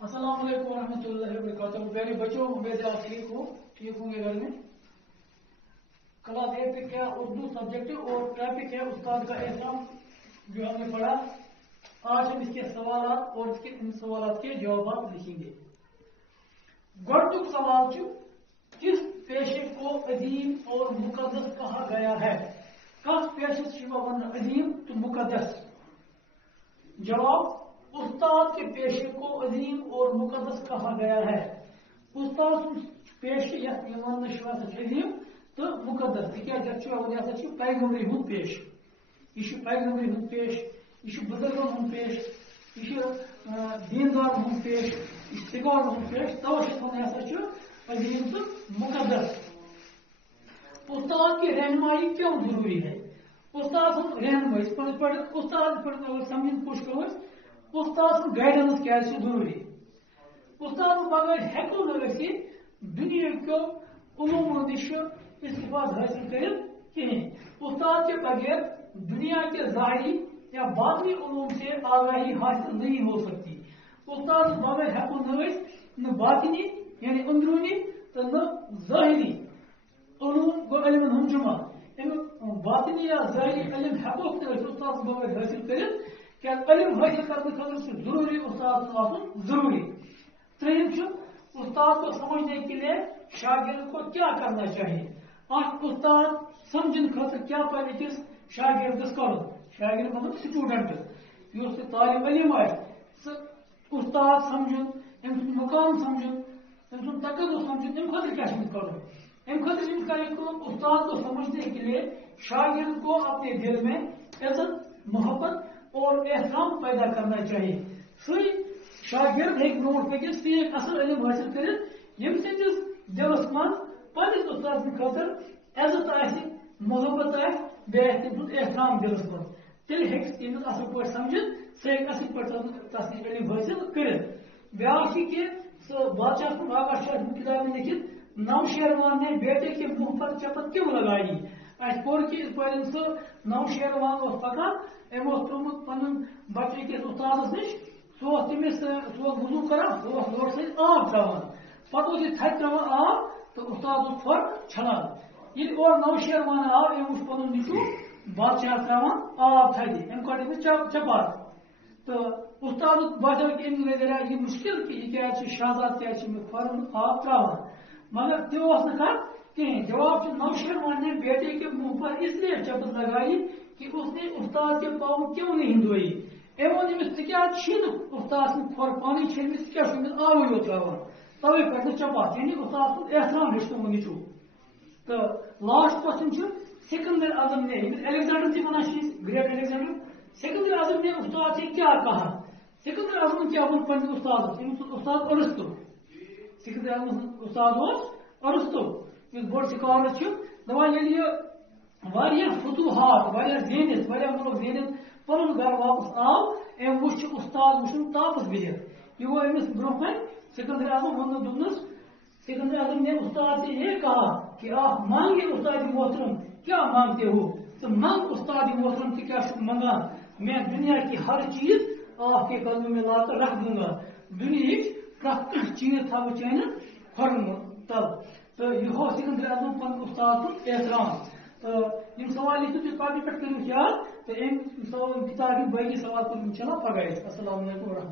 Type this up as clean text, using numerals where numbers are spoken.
अस्सलाम वालेकुम रहमतुल्लाहि व बरकातहू। प्यारे बच्चों, उम्मीद है आप ठीक होंगे घर में। क्लास 8 का उर्दू सब्जेक्ट और टॉपिक है उस्ताद का एहतराम, जो हमने पढ़ा। आज हम इसके सवाल और इसके इन सवाल के जवाब लिखेंगे। गोडुक सवाल किस पेशे को अदीम और मुकद्दस कहा गया है? कस पेशे वन अदीम तो मुकद्दस? जवाब, उस्ताद के पेशे को अदीम और मुकद्दस कहा गया है। उस्ताद पेशे अदीम तो मुकद्दस तक पैगम्बरी हूं पेश, यह पैगम्बरी हूं पेश, यह बुजुर्गन हूं पेश, यह दीनदार हूं पेश, यह सिगार हूं पेश, तवह अदीम तो मुकद्दस। उस्ताद की रहनुमाई क्यों जरूरी है? उस्ताद रहनुमाई उस्ताद समझ कोशिश करो, उस्ताद गाइडेंस क्या जरूरी? उस्ताद बगैर हेको दुनिया को उलूम नश इस्तिफाद हासिल कर उस्ताद के बगैर दुनिया के ज़ाहिरी या बातनी उलूम से आगाही हासिल नहीं हो सकती। उस्ताद बगैर हेको न बातनी यानी अंदरूनी तो न ज़ाहिरी उलूम गो इल्म हम जुमा बातनी या ज़ाहिरी इल्म हेको उस्ताद बगैर हासिल कर क्या इल्म हासिल करने खतर जरूरी उस्ताद जरूरी। त्रीम उस्ताद को समझने के लिए शागिर्द को क्या करना चाहिए? उस्ताद समझने खतर क्या पे अकिस शागिर्दस कर? शागिर्द मतलब स्टूडेंट यह तालिब इल्म उस्ताद समझुन, अम मुकाम समझुन, अम तकद्दुस समझुन, अम खतर क्या कर? अम खतर कर उस्ताद को समझने के लिए शागिर्द को अपने दिल में इज्जत, मोहब्बत और एहतराम पैदा करना चाहिए। सही शागिर्द हेक ब्रोट पकिस सी असल इल्म हासिल कर यम सदिस दिलस मज पन्निस उस्ताद खतर इज्जत आसि, मोहब्बत आसि, बेह तम एहतराम दिलस मज, तेल हेक असल पे समझ, सह हेक असल पे तस इल्म हासिल कर। ब्या कि बादशाह किताब में लिखित, नौशेरवान ने बेटे के मुंह पर चपत क्यों लगाई? पोर कि नौशेरवान पकान अमुत पन बच्चे किस उस्ताद नश तमिस वजू कर लोट सत आब त्रावान पे थत त्रावान आब तो उस्ताद थोर छलान ये और नौशेरवान आव अम वो पन निचू बादशाह त्रावान आब थत अम कड़ चपात तो उस्ताद बादशाह यह मुश्किल कि यह क्या शहजाद क्या खोरन आब त्रावान मगर तह कहें। जवाब नौशेरवान ने बेटे के मुंह पर इसलिए चपत लगाई कि उसने उस्ताद के पाँव क्यों नहीं धोई। अमिस क्या उस्ताद खोर पानी छमिस क्या आव यो त्रावान तवे पे चपात यानी उस्ताद एहतराम रिश्तों नीचू। तो लास्ट क्वेश्चन सिकंदर आजम ने अलेक्जेंडर थी वन ग्रेट अलेक्जेंडर सिकंदर आजम ने उस्ताद से क्या कहा? सिकंदर आजम क्या वो पे उस्ताद अरस्तु सिकंदर आजम उस्ताद अरस्तु बोड़ स्कॉलर दपान ये फतूहात जेनित मुल्क जेनित पुन घर वापस आव अम वो उस्ताद वो तापस बिहत यह गो अमिस ब्रो सिकंदर आजम वो दोपनस सिकंदर आजम ने उस्ताद से ये कहा कि आप मांगे उस्ताद मोहतरम क्या मांगते हो? तो मांग उस्ताद मोहतरम से क्या मंगान, मैं दुनिया की हर चीज आपके कदमों में लाकर रख दूंगा, दुनिया प्रत्येक चीज था वो चैन खोरन तब। तो यह सिकंदर आजम पन उस्ताद एहतराम। तो यम सवाल लिखित कॉपी पे करू याद तो अम किताब बाकी सवाल चला पगह। अस्सलाम वालेकुम।